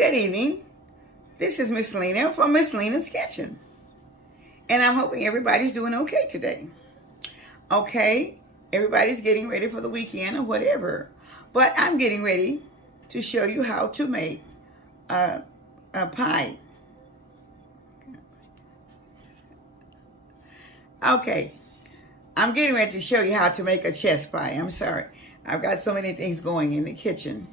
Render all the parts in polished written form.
Good evening. This is Miss Lena from Miss Lena's Kitchen. And I'm hoping everybody's doing okay today. Okay, everybody's getting ready for the weekend or whatever. But I'm getting ready to show you how to make a pie. Okay, I'm getting ready to show you how to make a chest pie. I'm sorry. I've got so many things going in the kitchen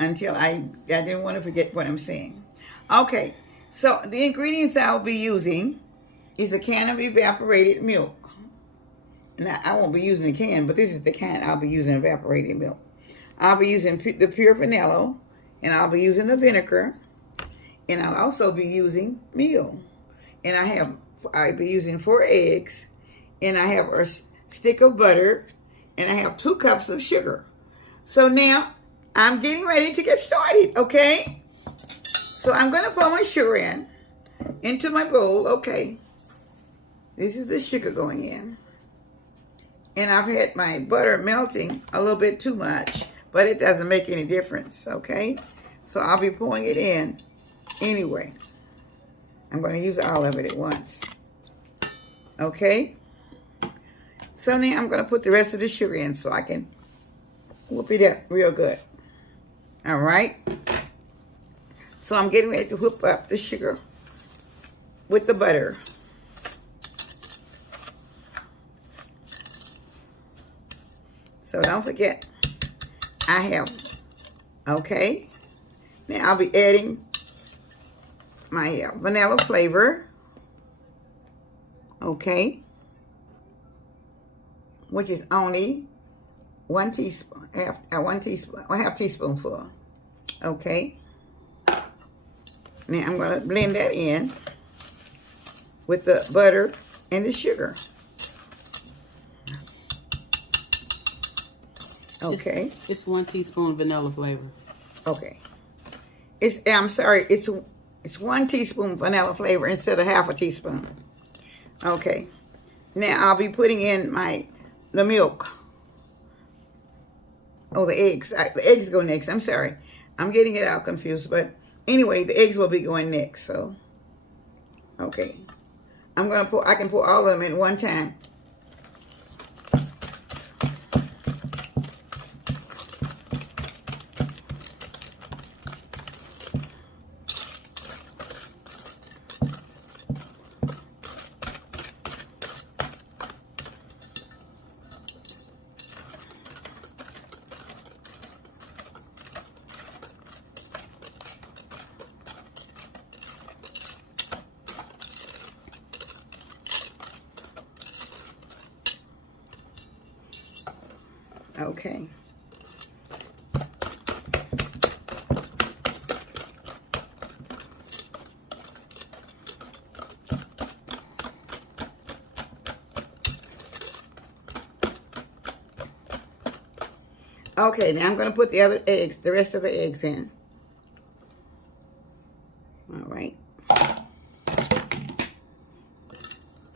until I didn't want to forget what I'm saying. Okay, so the ingredients I'll be using is a can of evaporated milk. Now, I won't be using the can, but this is the can I'll be using, evaporated milk. I'll be using the pure vanilla, and I'll be using the vinegar, and I'll also be using meal. And I'll be using 4 eggs, and I have a stick of butter, and I have 2 cups of sugar. So now, I'm getting ready to get started, okay? So I'm gonna pour my sugar into my bowl, okay? This is the sugar going in. And I've had my butter melting a little bit too much, but it doesn't make any difference, okay? So I'll be pouring it in anyway. I'm gonna use all of it at once, okay? So now I'm gonna put the rest of the sugar in so I can whoop it up real good. All right? So I'm getting ready to whip up the sugar with the butter. So don't forget, I have, okay? Now I'll be adding my vanilla flavor, okay? Which is only 1 teaspoon, half teaspoonful, okay? Now I'm gonna blend that in with the butter and the sugar. Okay. It's 1 teaspoon vanilla flavor. Okay. I'm sorry, it's 1 teaspoon vanilla flavor instead of half a teaspoon. Okay. Now I'll be putting in the milk. Oh, the eggs. The eggs go next. I'm sorry. I'm getting it all confused, but anyway, the eggs will be going next. So, okay. I can pour all of them at one time. Okay. Okay, now I'm going to put the rest of the eggs in. All right.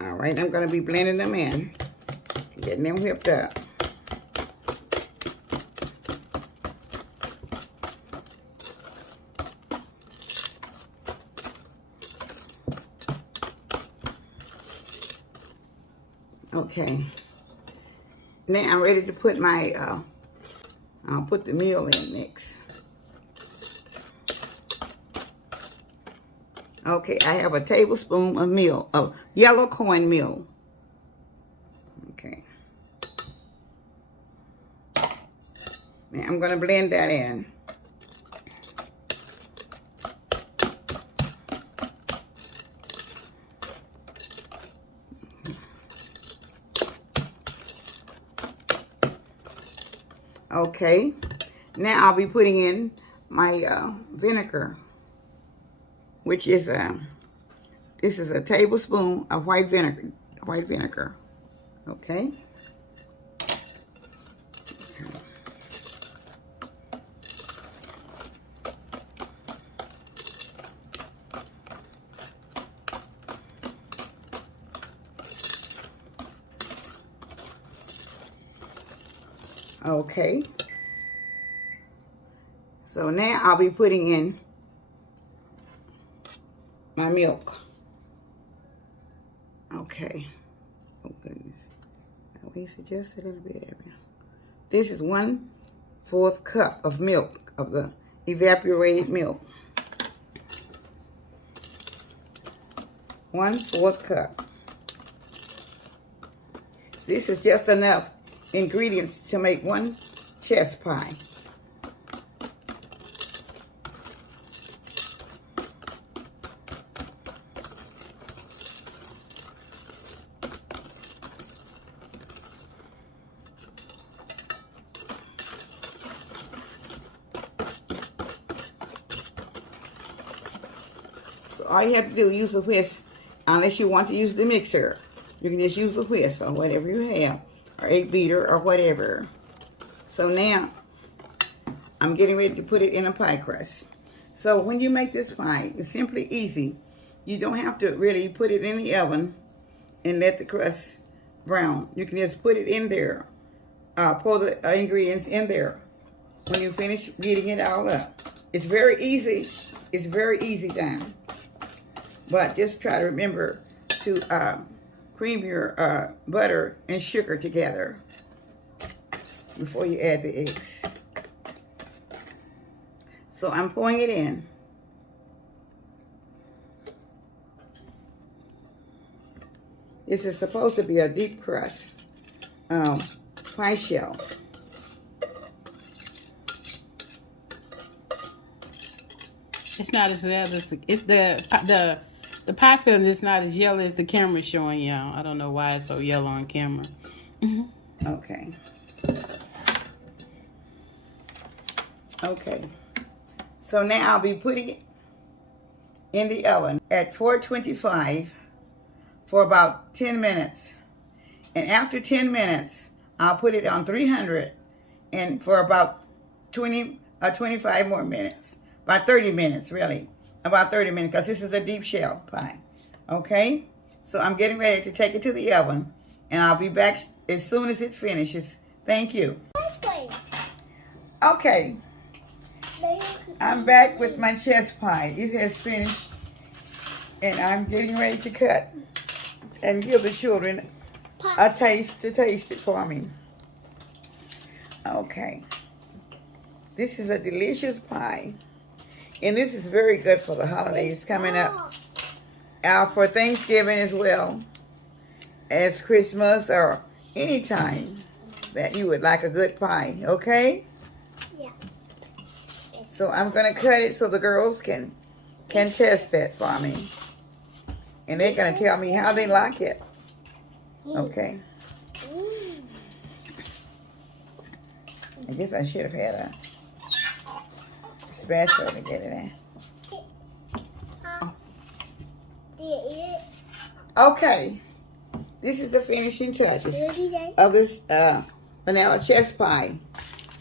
All right, I'm going to be blending them in, getting them whipped up. Okay, now I'm ready to put I'll put the meal in next. Okay, I have a tablespoon of yellow cornmeal. Okay. Now I'm gonna blend that in. Okay, now I'll be putting in my vinegar, which is this is a tablespoon of white vinegar. Okay. Okay. So now I'll be putting in my milk. Okay. Oh goodness. I wasted just a little bit of it. This is 1/4 cup of milk, of the evaporated milk. 1/4 cup. This is just enough ingredients to make one chess pie. So all you have to do is use a whisk, unless you want to use the mixer. You can just use a whisk or whatever you have, or egg beater or whatever. So now, I'm getting ready to put it in a pie crust. So when you make this pie, it's simply easy. You don't have to really put it in the oven and let the crust brown. You can just put it in there. Pour the ingredients in there when you finish getting it all up. It's very easy. It's very easy done. But just try to remember to cream your butter and sugar together before you add the eggs. So I'm pouring it in. This is supposed to be a deep crust pie shell. It's not as yellow as the pie filling is not as yellow as the camera showing y'all. I don't know why it's so yellow on camera. Okay. Okay. So now I'll be putting it in the oven at 425 for about 10 minutes. And after 10 minutes, I'll put it on 300 and for about 20 or 25 more minutes. About 30 minutes, really. About 30 minutes, because this is a deep shell pie. Okay? So I'm getting ready to take it to the oven, and I'll be back as soon as it finishes. Thank you. Okay. I'm back with my chess pie. It has finished, and I'm getting ready to cut and give the children a taste to taste it for me. Okay. This is a delicious pie. And this is very good for the holidays coming up. For Thanksgiving as well as Christmas or any time that you would like a good pie, okay? Yeah. So I'm going to cut it so the girls can test that for me. And they're going to tell me how they like it. Okay. I guess I should have had a spatula to get it in. Okay. This is the finishing touches of this vanilla chess pie.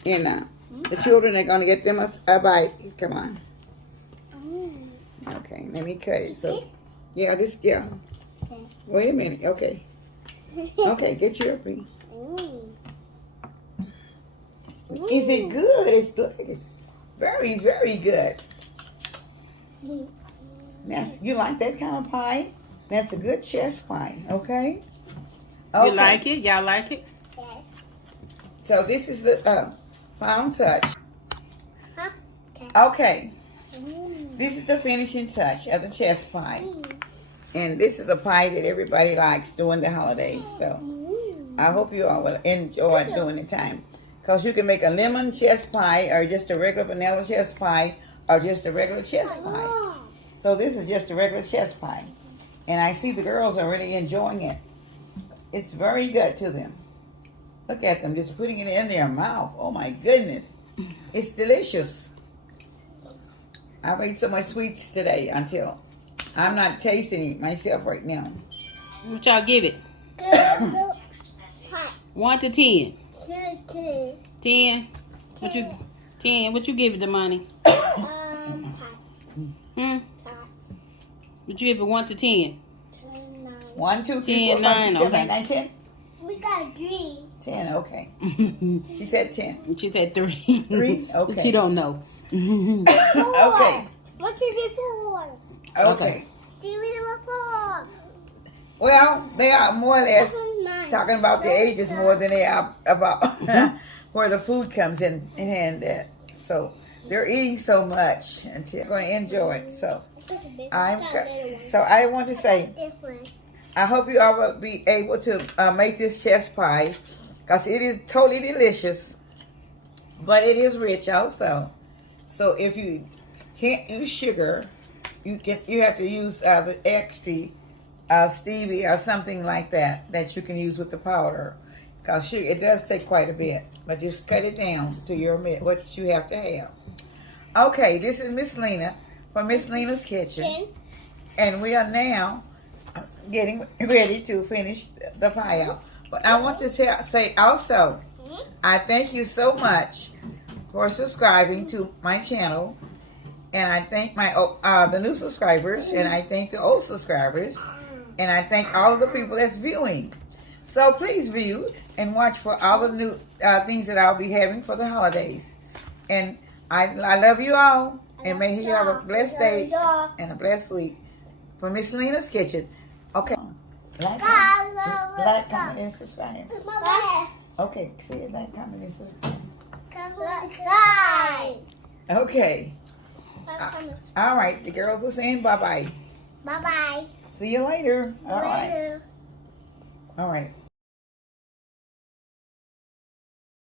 And the children are going to get them a bite. Come on. Okay, let me cut it. So, yeah. Wait a minute. Okay. Okay, get your piece. Is it good? It's very, very good. Now, you like that kind of pie? That's a good chess pie, okay? You like it? Y'all like it? Yeah. So this is the final touch. Okay. This is the finishing touch of the chess pie. And this is a pie that everybody likes during the holidays. So I hope you all will enjoy it during the time. Because you can make a lemon chess pie or just a regular vanilla chess pie or just a regular chess pie. So this is just a regular chess pie. And I see the girls are really enjoying it. It's very good to them. Look at them just putting it in their mouth. Oh my goodness. It's delicious. I've ate so much sweets today until I'm not tasting it myself right now. What y'all give it? 1 to 10. 10. What you give it the money? Would you give it 1 to 10? 1, 2, 3, 4, 5, 6, 7, 8, 9, 10? We got 3. 10, okay. She said 10. She said 3. 3? Okay. But she don't know. Okay. What you get 4? Okay. Well, they are more or less talking about the ages more than they are about where the food comes in hand at. So they're eating so much until they're going to enjoy it. So I want to say, I hope you all will be able to make this chess pie because it is totally delicious, but it is rich also. So if you can't use sugar, you have to use the extra stevia or something like that you can use with the powder, because sugar, it does take quite a bit, but just cut it down to your what you have to have. Okay, this is Miss Lena from Miss Lena's Kitchen, and we are now getting ready to finish the pie out. But I want to say also, I thank you so much for subscribing to my channel, and I thank my the new subscribers, and I thank the old subscribers, and I thank all of the people that's viewing. So please view and watch for all the new things that I'll be having for the holidays. And I love you all, and may you have a blessed day and a blessed week. From Miss Lena's Kitchen. Okay. Like, comment, and subscribe. Okay, see it, like, comment, and subscribe. Okay. All right, the girls are saying bye-bye. Bye-bye. See you later. All right. All right.